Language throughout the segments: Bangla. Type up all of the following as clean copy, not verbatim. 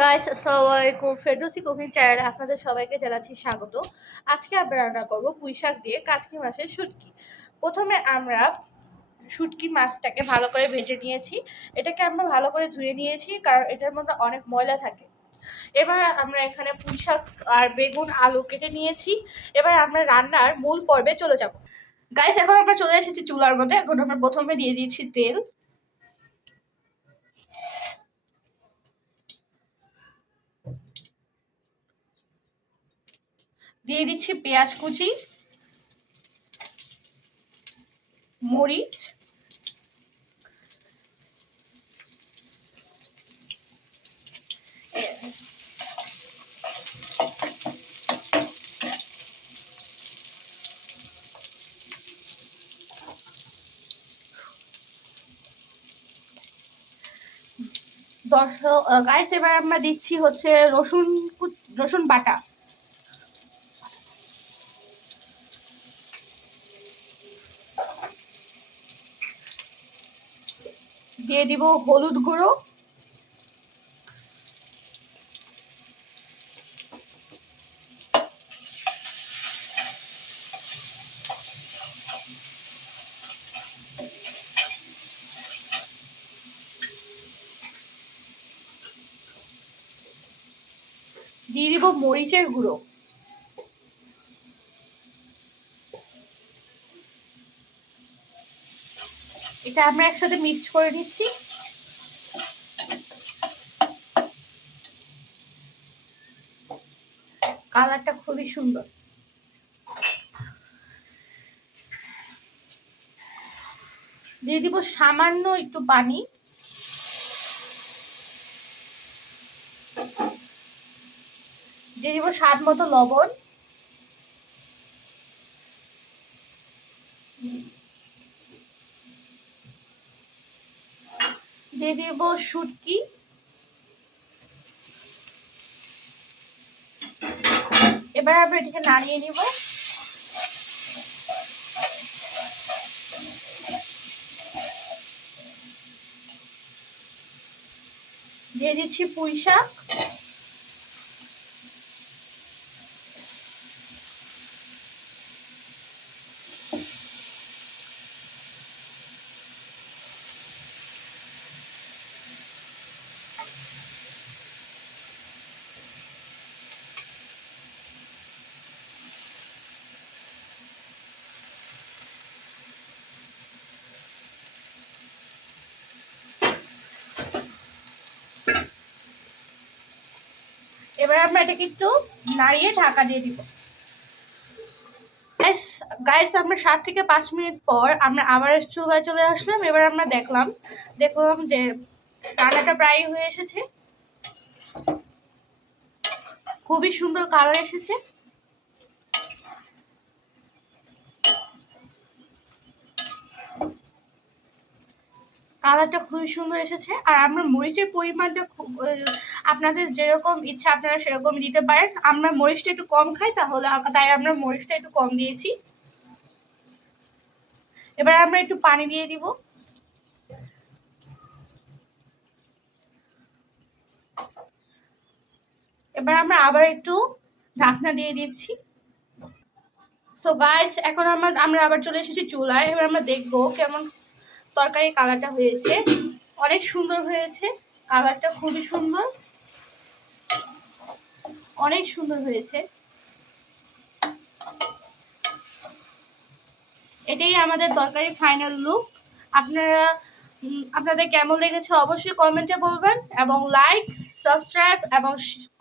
গাইস, আসসালামু আলাইকুম। ফেরদৌসি কুকিং চ্যানেলে আপনাদের সবাইকে জানাচ্ছি স্বাগত। আজকে আমরা রান্না করব পুঁই শাক দিয়ে কাচকি মাছের শুটকি। প্রথমে আমরা শুটকি মাছটাকে ভালো করে ভেজে নিয়েছি। এটাকে আমরা ভালো করে ধুয়ে নিয়েছি, কারণ এটার মধ্যে অনেক ময়লা থাকে। এবার আমরা এখানে পুঁই শাক আর বেগুন আলু কেটে নিয়েছি। এবার আমরা রান্নার মূল পর্বে চলে যাব। গাইস, এখন আমরা চলে এসেছি চুলার মধ্যে। এখন আমরা প্রথমে দিয়ে দিয়েছি তেল, দিয়ে দিচ্ছি পেঁয়াজ কুচি, মরিচ, গাইস এবার আমরা দিচ্ছি হচ্ছে রসুন বাটা, দিয়ে দিব হলুদ গুঁড়ো, দিয়ে দিব মরিচের গুঁড়ো, এটা আমরা একসাথে মিক্স করে নিচ্ছি। কালারটা খুবই সুন্দর। দিয়ে দিব সামান্য একটু পানি, দিয়ে দিব স্বাদ মতো লবণ, দিয়ে দিব শুটকি, এবার আমরা এটাকে নাড়িয়ে নিব। দিয়ে দিচ্ছি পুঁই শাক, এবার আমরা এটাকে একটু নাড়িয়ে ঢাকা দিয়ে দিব। গাইস আমরা 7 থেকে 5 মিনিট পর আমরা আবার চুলায় চলে আসলাম। এবার আমরা দেখলাম যে রান্নাটা প্রায় হয়ে এসেছে, খুবই সুন্দর কালার এসেছে। কালারটা খুবই সুন্দর এসেছে। আর আমরা মরিচের পরিমাণটা আপনাদের যেরকম ইচ্ছা আপনারা সেরকম দিতে পারেন। আমরা মরিচটা একটু কম খাই, তাই আমরা মরিচটা একটু কম দিয়েছি। এবার আমরা একটু পানি দিয়ে দিব। এবার আমরা আবার একটু ঢাকনা দিয়ে দিচ্ছি। সো গাইস, এখন আমরা আবার চলে এসেছি চুলায়। এবার আমরা দেখবো কেমন তরকারি কালারটা হয়েছে। অনেক সুন্দর হয়েছে, কালারটা খুবই সুন্দর, অনেক সুন্দর হয়েছে। এটাই আমাদের তরকারি ফাইনাল লুক। আপনাদের কেমন লেগেছে অবশ্যই কমেন্টে বলবেন, এবং লাইক, সাবস্ক্রাইব এবং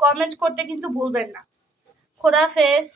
কমেন্ট করতে কিন্তু ভুলবেন না। খোদা হাফেজ।